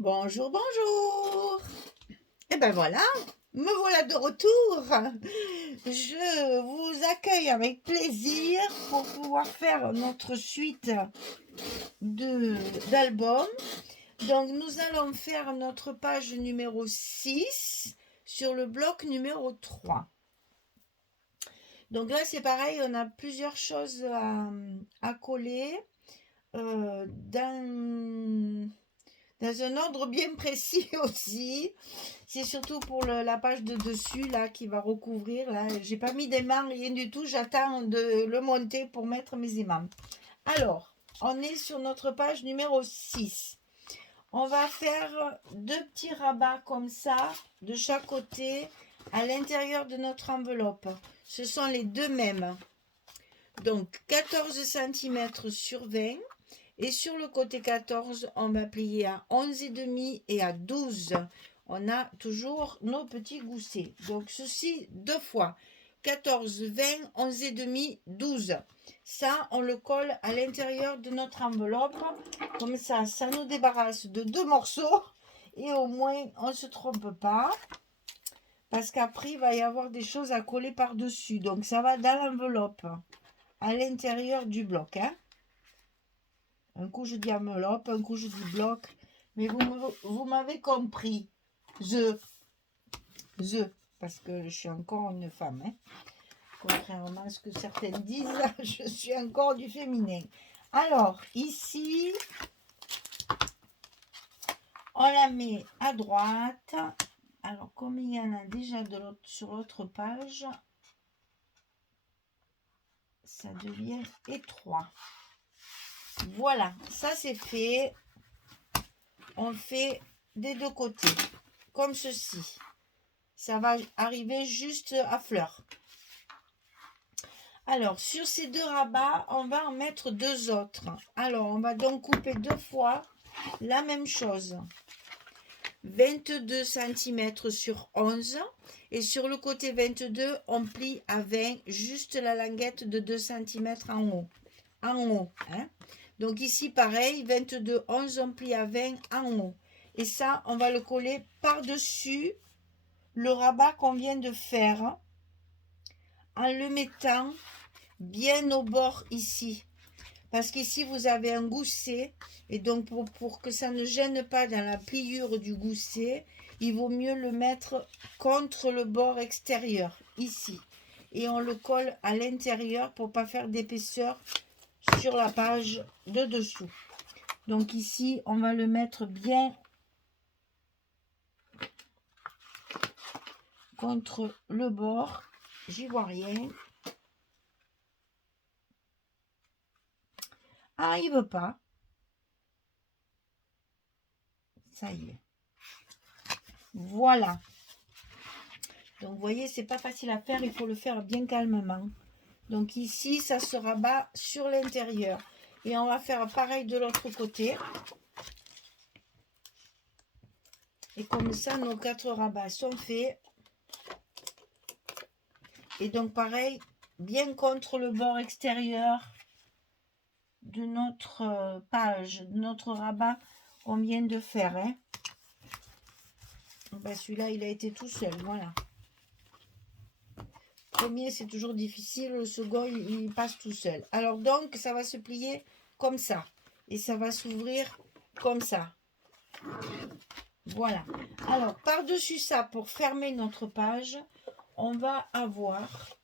Bonjour, bonjour. Et ben voilà, me voilà de retour. Je vous accueille avec plaisir pour pouvoir faire notre suite d'albums. Donc nous allons faire notre page numéro 6 sur le bloc numéro 3. Donc là c'est pareil, on a plusieurs choses à coller dans un ordre bien précis aussi. C'est surtout pour la page de dessus là qui va recouvrir. Là, j'ai pas mis d'aimant, rien du tout. J'attends de le monter pour mettre mes aimants. Alors, on est sur notre page numéro 6. On va faire deux petits rabats comme ça de chaque côté à l'intérieur de notre enveloppe. Ce sont les deux mêmes. Donc 14 cm sur 20. Et sur le côté 14, on va plier à 11,5 et à 12. On a toujours nos petits goussets. Donc ceci deux fois. 14, 20, 11,5, 12. Ça, on le colle à l'intérieur de notre enveloppe. Comme ça nous débarrasse de deux morceaux. Et au moins, on ne se trompe pas. Parce qu'après, il va y avoir des choses à coller par-dessus. Donc ça va dans l'enveloppe. À l'intérieur du bloc. Hein. Un coup je dis enveloppe, un coup je dis bloc. Mais vous m'avez compris. Parce que je suis encore une femme. Hein. Contrairement à ce que certaines disent, je suis encore du féminin. Alors, ici, on la met à droite. Alors, comme il y en a déjà sur l'autre page, ça devient étroit. Voilà, ça c'est fait. On fait des deux côtés, comme ceci. Ça va arriver juste à fleur. Alors, sur ces deux rabats, on va en mettre deux autres. Alors, on va donc couper deux fois la même chose. 22 cm sur 11. Et sur le côté 22, on plie à 20, juste la languette de 2 cm en haut. En haut, hein. Donc ici, pareil, 22, 11, on plie à 20 en haut. Et ça, on va le coller par-dessus le rabat qu'on vient de faire en le mettant bien au bord ici. Parce qu'ici, vous avez un gousset. Et donc, pour que ça ne gêne pas dans la pliure du gousset, il vaut mieux le mettre contre le bord extérieur, ici. Et on le colle à l'intérieur pour ne pas faire d'épaisseur sur la page de dessous. Donc ici, on va le mettre bien contre le bord. J'y vois rien. Ah, il veut pas. Ça y est. Voilà. Donc, vous voyez, c'est pas facile à faire. Il faut le faire bien calmement. Donc ici, ça se rabat sur l'intérieur. Et on va faire pareil de l'autre côté. Et comme ça, nos 4 rabats sont faits. Et donc, pareil, bien contre le bord extérieur de notre page, de notre rabat qu'on vient de faire. Hein. Ben, celui-là, il a été tout seul. Voilà. Le premier, c'est toujours difficile. Le second, il passe tout seul. Alors, donc, ça va se plier comme ça. Et ça va s'ouvrir comme ça. Voilà. Alors, par-dessus ça, pour fermer notre page, on va avoir...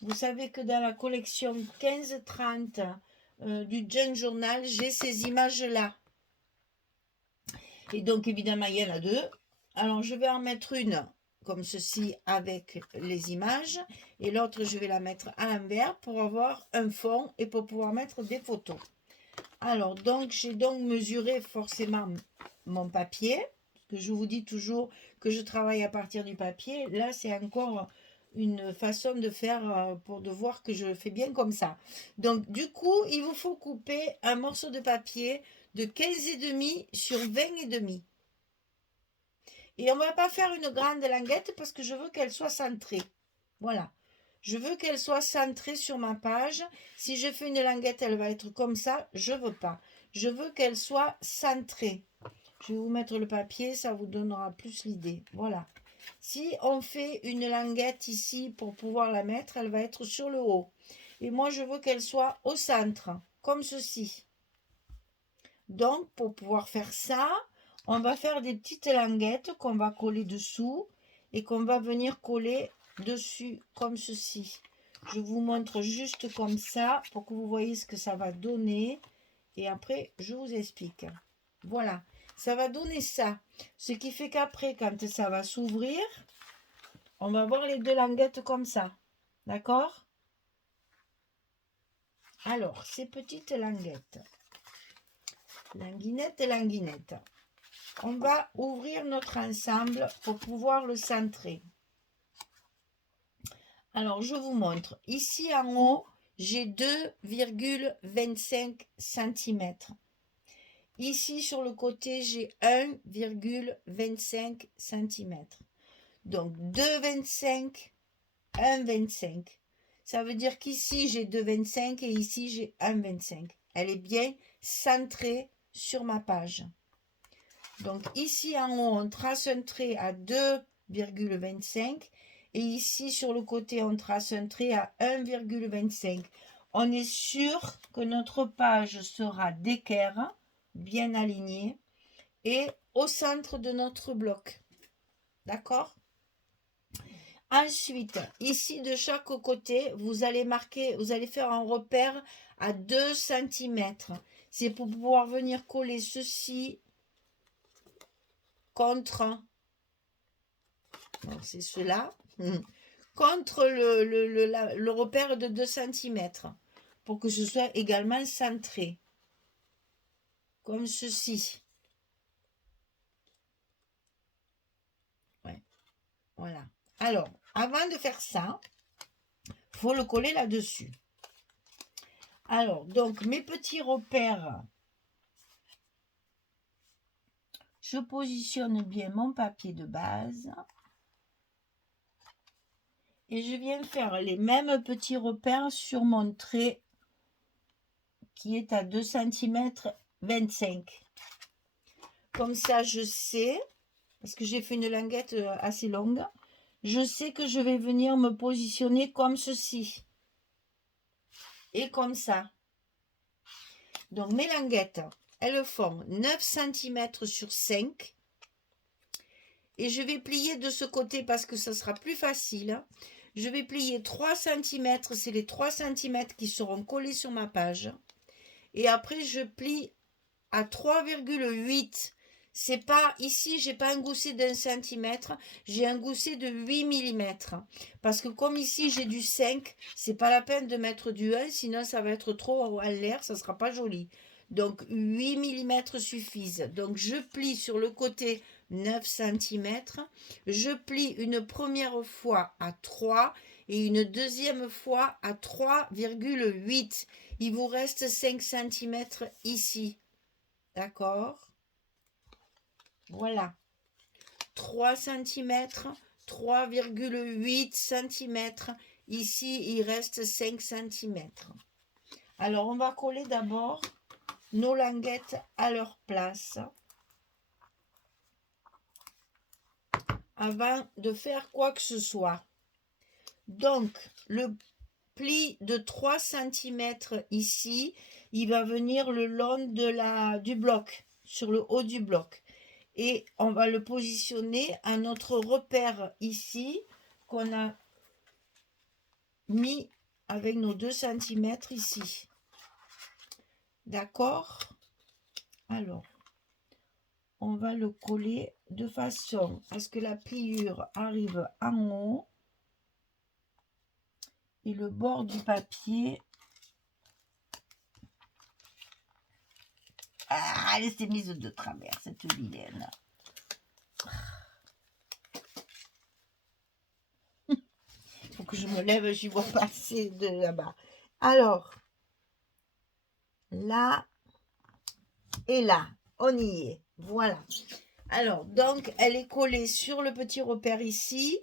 Vous savez que dans la collection 15-30 du Junk Journal, j'ai ces images-là. Et donc, évidemment, il y en a deux. Alors, je vais en mettre une comme ceci avec les images. Et l'autre, je vais la mettre à l'envers pour avoir un fond et pour pouvoir mettre des photos. Alors, donc, j'ai donc mesuré forcément mon papier. Parce que je vous dis toujours que je travaille à partir du papier. Là, c'est encore une façon de faire pour de voir que je le fais bien comme ça. Donc, du coup, il vous faut couper un morceau de papier de 15,5 sur 20,5. Et on ne va pas faire une grande languette parce que je veux qu'elle soit centrée. Voilà. Je veux qu'elle soit centrée sur ma page. Si je fais une languette, elle va être comme ça. Je ne veux pas. Je veux qu'elle soit centrée. Je vais vous mettre le papier, ça vous donnera plus l'idée. Voilà. Si on fait une languette ici pour pouvoir la mettre, elle va être sur le haut. Et moi, je veux qu'elle soit au centre, comme ceci. Donc, pour pouvoir faire ça, on va faire des petites languettes qu'on va coller dessous et qu'on va venir coller dessus, comme ceci. Je vous montre juste comme ça pour que vous voyez ce que ça va donner. Et après, je vous explique. Voilà, ça va donner ça. Ce qui fait qu'après, quand ça va s'ouvrir, on va voir les deux languettes comme ça. D'accord? Alors, ces petites languettes. Languinette et languinette. On va ouvrir notre ensemble pour pouvoir le centrer. Alors, je vous montre. Ici en haut, j'ai 2,25 cm. Ici, sur le côté, j'ai 1,25 cm. Donc, 2,25, 1,25. Ça veut dire qu'ici, j'ai 2,25 et ici, j'ai 1,25. Elle est bien centrée sur ma page. Donc, ici en haut, on trace un trait à 2,25 et ici, sur le côté, on trace un trait à 1,25. On est sûr que notre page sera d'équerre, bien alignée, et au centre de notre bloc. D'accord? Ensuite, ici de chaque côté, vous allez marquer, vous allez faire un repère à 2 cm. C'est pour pouvoir venir coller ceci contre, c'est cela, contre le repère de 2 cm. Pour que ce soit également centré. Comme ceci. Ouais. Voilà. Alors, avant de faire ça, il faut le coller là-dessus. Alors, donc, mes petits repères, je positionne bien mon papier de base. Et je viens faire les mêmes petits repères sur mon trait qui est à 2 cm 25. Comme ça, je sais, parce que j'ai fait une languette assez longue, je sais que je vais venir me positionner comme ceci. Et comme ça. Donc, mes languettes, elles font 9 cm sur 5. Et je vais plier de ce côté parce que ça sera plus facile. Je vais plier 3 cm, c'est les 3 cm qui seront collés sur ma page. Et après, je plie à 3,8. C'est pas, ici, j'ai pas un gousset d'1 cm, j'ai un gousset de 8 mm. Parce que comme ici, j'ai du 5, c'est pas la peine de mettre du 1, sinon ça va être trop à l'air, ça sera pas joli. Donc 8 mm suffisent. Donc je plie sur le côté 9 cm, je plie une première fois à 3 et une deuxième fois à 3,8. Il vous reste 5 cm ici. D'accord? Voilà. 3 cm, 3,8 cm. Ici, il reste 5 cm. Alors, on va coller d'abord nos languettes à leur place avant de faire quoi que ce soit. Donc, le pli de 3 cm ici, il va venir le long du bloc, sur le haut du bloc. Et on va le positionner à notre repère ici, qu'on a mis avec nos 2 cm ici. D'accord? Alors, on va le coller de façon à ce que la pliure arrive en haut et le bord du papier. Ah, elle s'est mise de travers, cette vilaine. Il faut que je me lève, j'y vois passer de là-bas. Alors, là et là, on y est. Voilà. Alors, donc, elle est collée sur le petit repère ici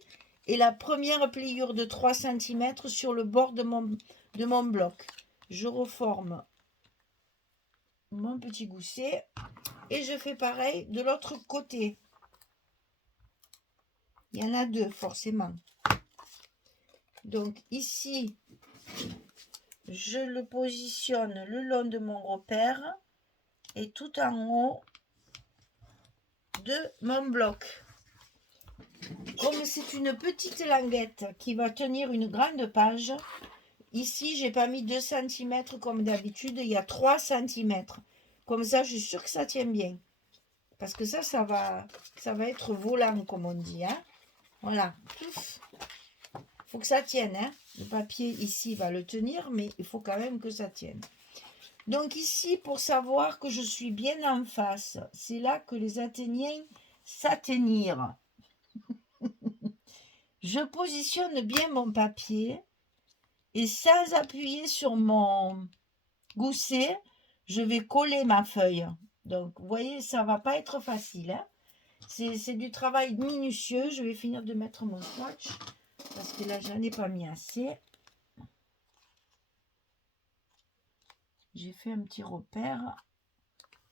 et la première pliure de 3 cm sur le bord de mon bloc. Je reforme mon petit gousset Et je fais pareil de l'autre côté. Il y en a deux, forcément. Donc ici, je le positionne le long de mon repère et tout en haut de mon bloc. Comme c'est une petite languette qui va tenir une grande page, ici j'ai pas mis 2 cm comme d'habitude, il y a 3 cm. Comme ça, je suis sûre que ça tient bien. Parce que ça va être volant, comme on dit. Hein. Voilà. Il faut que ça tienne. Hein. Le papier ici va le tenir, mais il faut quand même que ça tienne. Donc ici, pour savoir que je suis bien en face, c'est là que les Athéniens s'atteignirent. Je positionne bien mon papier et sans appuyer sur mon gousset, je vais coller ma feuille. Donc, vous voyez, ça ne va pas être facile. Hein. C'est du travail minutieux. Je vais finir de mettre mon scotch parce que là, je n'en ai pas mis assez. J'ai fait un petit repère.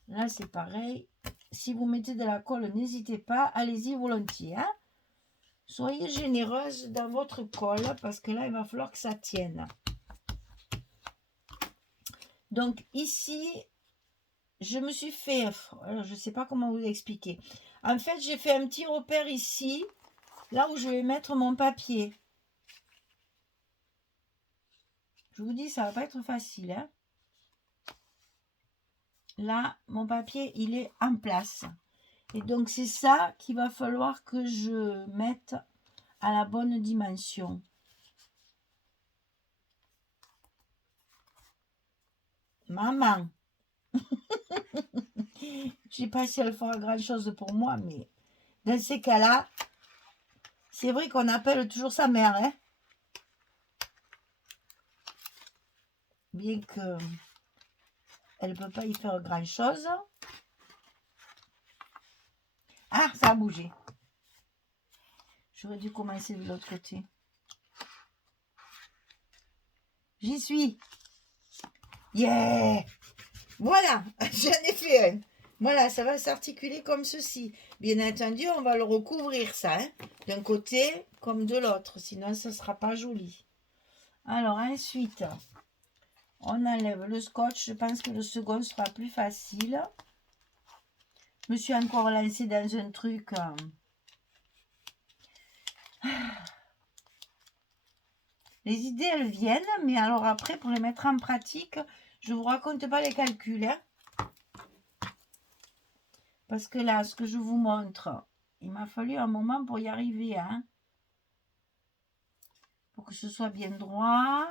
Là, c'est pareil. Si vous mettez de la colle, n'hésitez pas. Allez-y volontiers. Hein. Soyez généreuse dans votre colle parce que là, il va falloir que ça tienne. Donc ici, je me suis fait, alors je ne sais pas comment vous expliquer. En fait, j'ai fait un petit repère ici, là où je vais mettre mon papier. Je vous dis, ça ne va pas être facile. Hein. Là, mon papier, il est en place. Et donc, c'est ça qu'il va falloir que je mette à la bonne dimension. Maman. Je ne sais pas si elle fera grand-chose pour moi, mais dans ces cas-là, c'est vrai qu'on appelle toujours sa mère. Hein. Bien que elle ne peut pas y faire grand-chose. Ah, ça a bougé. J'aurais dû commencer de l'autre côté. J'y suis. Yeah! Voilà, j'en ai fait un. Voilà, ça va s'articuler comme ceci. Bien entendu, on va le recouvrir, ça, hein, d'un côté comme de l'autre. Sinon, ce ne sera pas joli. Alors, ensuite, on enlève le scotch. Je pense que le second sera plus facile. Je me suis encore lancée dans un truc... Les idées, elles viennent, mais alors après, pour les mettre en pratique, je ne vous raconte pas les calculs. Hein, parce que là, ce que je vous montre, il m'a fallu un moment pour y arriver. Hein, pour que ce soit bien droit,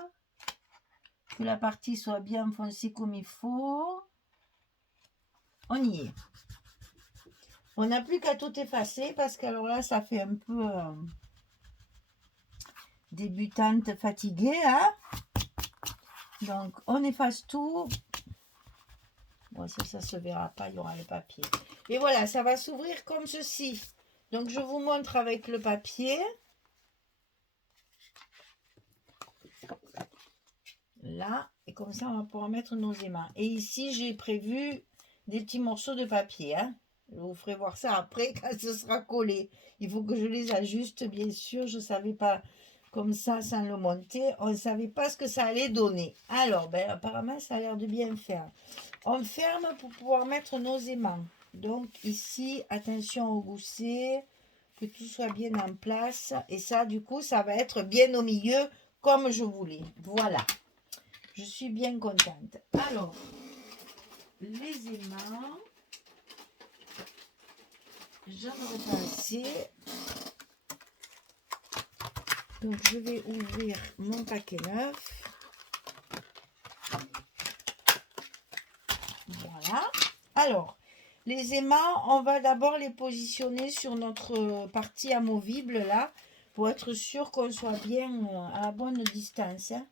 que la partie soit bien foncée comme il faut. On y est. On n'a plus qu'à tout effacer parce que alors là, ça fait un peu débutante fatiguée. Hein. Donc, on efface tout. Bon, ça se verra pas, il y aura le papier. Et voilà, ça va s'ouvrir comme ceci. Donc, je vous montre avec le papier. Là, et comme ça, on va pouvoir mettre nos aimants. Et ici, j'ai prévu des petits morceaux de papier. Hein. Je vous ferai voir ça après quand ce sera collé. Il faut que je les ajuste, bien sûr. Je ne savais pas comme ça, sans le monter. On ne savait pas ce que ça allait donner. Alors, ben, apparemment, ça a l'air de bien faire. On ferme pour pouvoir mettre nos aimants. Donc ici, attention au gousset, que tout soit bien en place. Et ça, du coup, ça va être bien au milieu comme je voulais. Voilà. Je suis bien contente. Alors, les aimants, j'en aurais pas assez. Donc, je vais ouvrir mon paquet neuf. Voilà. Alors, les aimants, on va d'abord les positionner sur notre partie amovible, là, pour être sûr qu'on soit bien à la bonne distance. Hein.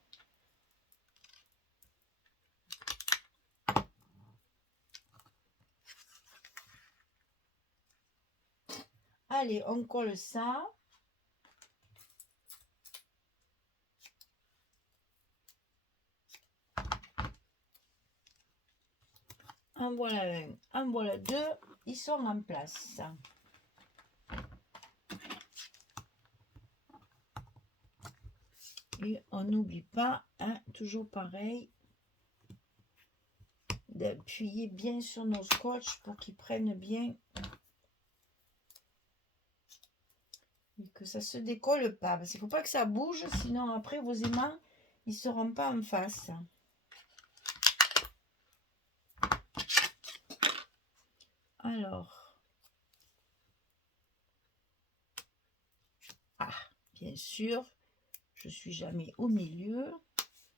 Allez, on colle ça. En voilà un, en voilà deux, ils sont en place. Et on n'oublie pas, hein, toujours pareil, d'appuyer bien sur nos scotch pour qu'ils prennent bien et que ça se décolle pas. Parce qu'il ne faut pas que ça bouge, sinon après vos aimants, ils ne seront pas en face. Alors, bien sûr, je suis jamais au milieu.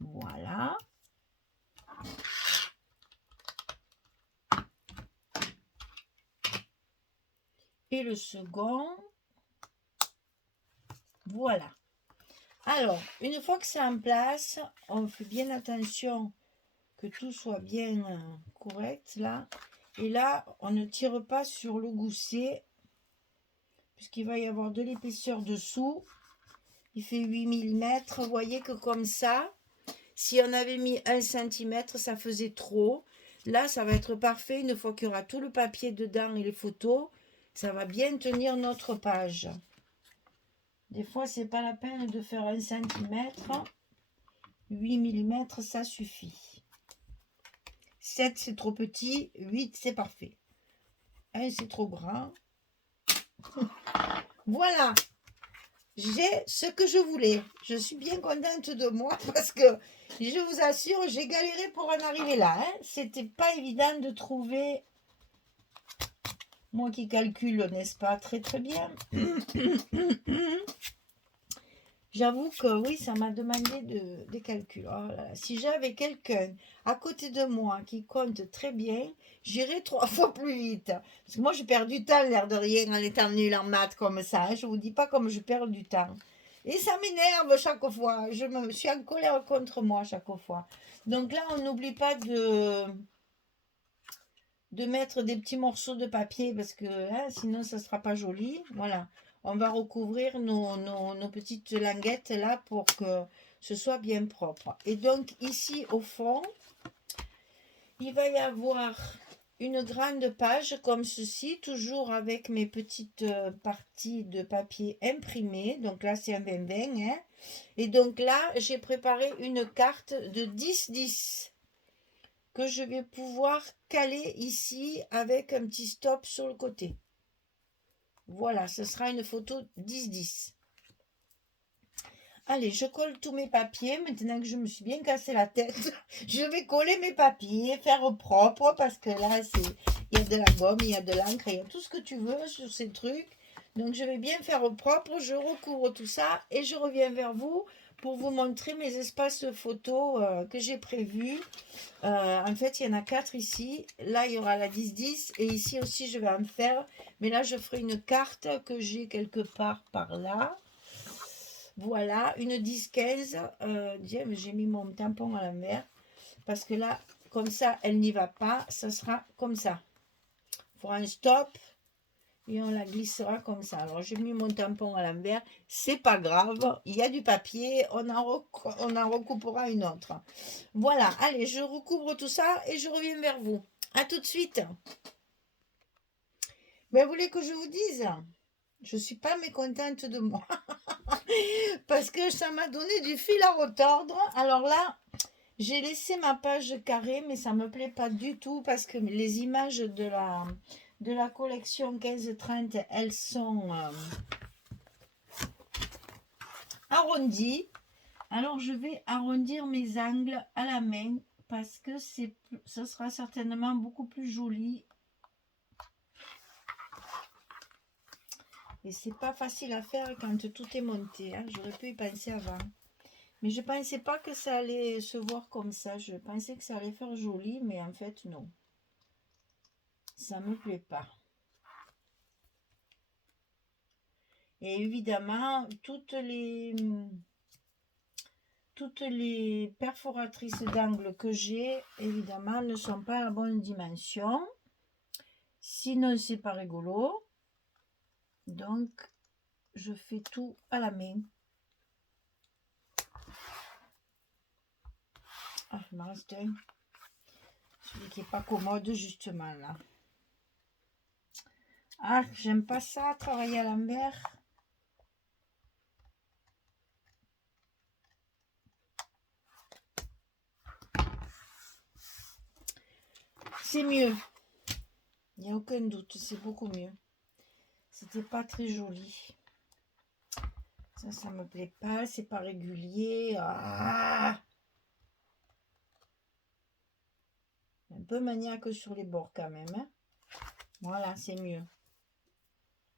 Voilà. Et le second, voilà. Alors, une fois que c'est en place, on fait bien attention que tout soit bien correct là. Et là, on ne tire pas sur le gousset, puisqu'il va y avoir de l'épaisseur dessous. Il fait 8 mm. Vous voyez que comme ça, si on avait mis 1 cm, ça faisait trop. Là, ça va être parfait. Une fois qu'il y aura tout le papier dedans et les photos, ça va bien tenir notre page. Des fois, c'est pas la peine de faire 1 cm. 8 mm, ça suffit. 7, c'est trop petit. 8, c'est parfait. 1, c'est trop grand. Voilà. J'ai ce que je voulais. Je suis bien contente de moi parce que je vous assure, j'ai galéré pour en arriver là. Hein. C'était pas évident de trouver. Moi qui calcule, n'est-ce pas, très très bien. J'avoue que oui, ça m'a demandé des calculs. Oh là là. Si j'avais quelqu'un à côté de moi qui compte très bien, j'irais 3 fois plus vite. Parce que moi, je perds du temps, l'air de rien, en étant nulle en maths comme ça. Hein. Je ne vous dis pas comme je perds du temps. Et ça m'énerve chaque fois. Je suis en colère contre moi chaque fois. Donc là, on n'oublie pas de mettre des petits morceaux de papier parce que hein, sinon, ça ne sera pas joli. Voilà. On va recouvrir nos petites languettes là pour que ce soit bien propre. Et donc ici au fond, il va y avoir une grande page comme ceci, toujours avec mes petites parties de papier imprimées. Donc là c'est un 20-20. Hein. Et donc là j'ai préparé une carte de 10-10 que je vais pouvoir caler ici avec un petit stop sur le côté. Voilà, ce sera une photo 10-10. Allez, je colle tous mes papiers. Maintenant que je me suis bien cassé la tête, je vais coller mes papiers, faire propre, parce que là, il y a de la gomme, il y a de l'encre, il y a tout ce que tu veux sur ces trucs. Donc, je vais bien faire propre. Je recouvre tout ça et je reviens vers vous pour vous montrer mes espaces photos que j'ai prévus. En fait, il y en a 4 ici. Là, il y aura la 10-10 et ici aussi, je vais en faire. Mais là, je ferai une carte que j'ai quelque part par là. Voilà, une 10-15. J'ai mis mon tampon à l'envers. Parce que là, comme ça, elle n'y va pas. Ça sera comme ça. Il faudra un stop. Et on la glissera comme ça. Alors, j'ai mis mon tampon à l'envers. C'est pas grave. Il y a du papier. On en recoupera une autre. Voilà. Allez, je recouvre tout ça et je reviens vers vous. À tout de suite. Mais vous voulez que je vous dise? Je ne suis pas mécontente de moi. Parce que ça m'a donné du fil à retordre. Alors là, j'ai laissé ma page carrée, mais ça ne me plaît pas du tout parce que les images de la collection 15-30, elles sont arrondies. Alors, je vais arrondir mes angles à la main parce que ce sera certainement beaucoup plus joli. Et c'est pas facile à faire quand tout est monté. Hein. J'aurais pu y penser avant. Mais je pensais pas que ça allait se voir comme ça. Je pensais que ça allait faire joli, mais en fait, non. Ça me plaît pas. Et évidemment, toutes les perforatrices d'angle que j'ai, évidemment, ne sont pas à la bonne dimension. Sinon, c'est pas rigolo. Donc, je fais tout à la main. Ah, il m'en reste un. Celui qui n'est pas commode, justement, là. Ah, j'aime pas ça, travailler à l'envers. C'est mieux. Il n'y a aucun doute, c'est beaucoup mieux. C'était pas très joli. Ça me plaît pas, c'est pas régulier. Ah, un peu maniaque sur les bords quand même. Hein. Voilà, c'est mieux.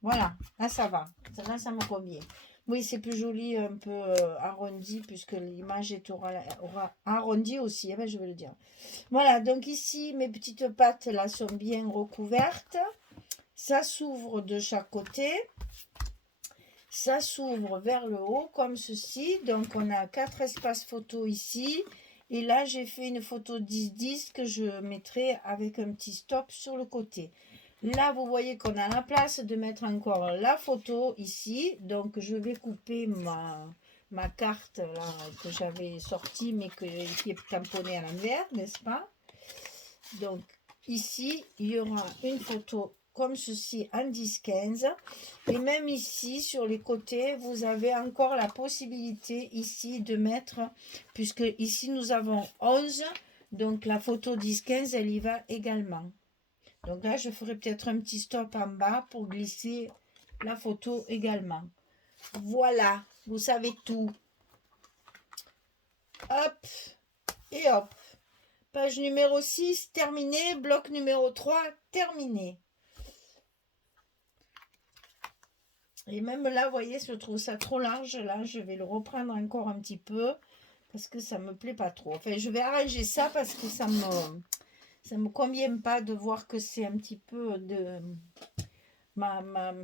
Voilà, là ça va. Là, ça me convient. Oui, c'est plus joli, un peu arrondi, puisque l'image est aura arrondie aussi, je vais le dire. Voilà, donc ici, mes petites pattes là sont bien recouvertes. Ça s'ouvre de chaque côté. Ça s'ouvre vers le haut, comme ceci. Donc, on a 4 espaces photo ici. Et là, j'ai fait une photo 10-10 que je mettrai avec un petit stop sur le côté. Là, vous voyez qu'on a la place de mettre encore la photo ici. Donc, je vais couper ma carte là, que j'avais sortie, mais qui est tamponnée à l'envers, n'est-ce pas? Donc, ici, il y aura une photo comme ceci en 10-15. Et même ici, sur les côtés, vous avez encore la possibilité ici de mettre, puisque ici, nous avons 11. Donc, la photo 10-15, elle y va également. Donc là, je ferai peut-être un petit stop en bas pour glisser la photo également. Voilà, vous savez tout. Hop, et hop. Page numéro 6, terminé. Bloc numéro 3, terminé. Et même là, vous voyez, je trouve ça trop large. Là, je vais le reprendre encore un petit peu parce que ça me plaît pas trop. Enfin, je vais arranger ça parce que ça me convient pas de voir que c'est un petit peu de...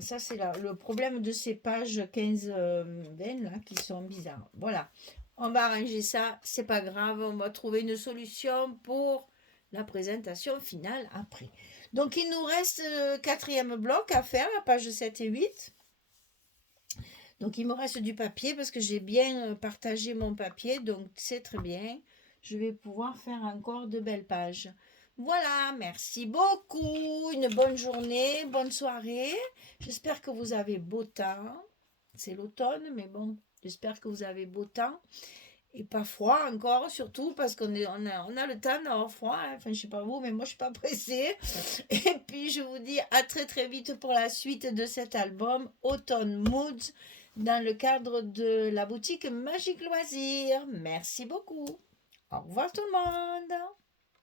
ça, c'est le problème de ces pages 15-20 là qui sont bizarres. Voilà. On va arranger ça. C'est pas grave. On va trouver une solution pour la présentation finale après. Donc, il nous reste le 4e bloc à faire, la page 7 et 8. Donc, il me reste du papier parce que j'ai bien partagé mon papier. Donc, c'est très bien. Je vais pouvoir faire encore de belles pages. Voilà, merci beaucoup. Une bonne journée, bonne soirée. J'espère que vous avez beau temps. C'est l'automne, mais bon, j'espère que vous avez beau temps. Et pas froid encore, surtout parce qu'on a le temps d'avoir froid. Hein. Enfin, je sais pas vous, mais moi, je suis pas pressée. Et puis, je vous dis à très très vite pour la suite de cet album, Autumn Moods, dans le cadre de la boutique Magique Loisirs. Merci beaucoup. Au revoir tout le monde.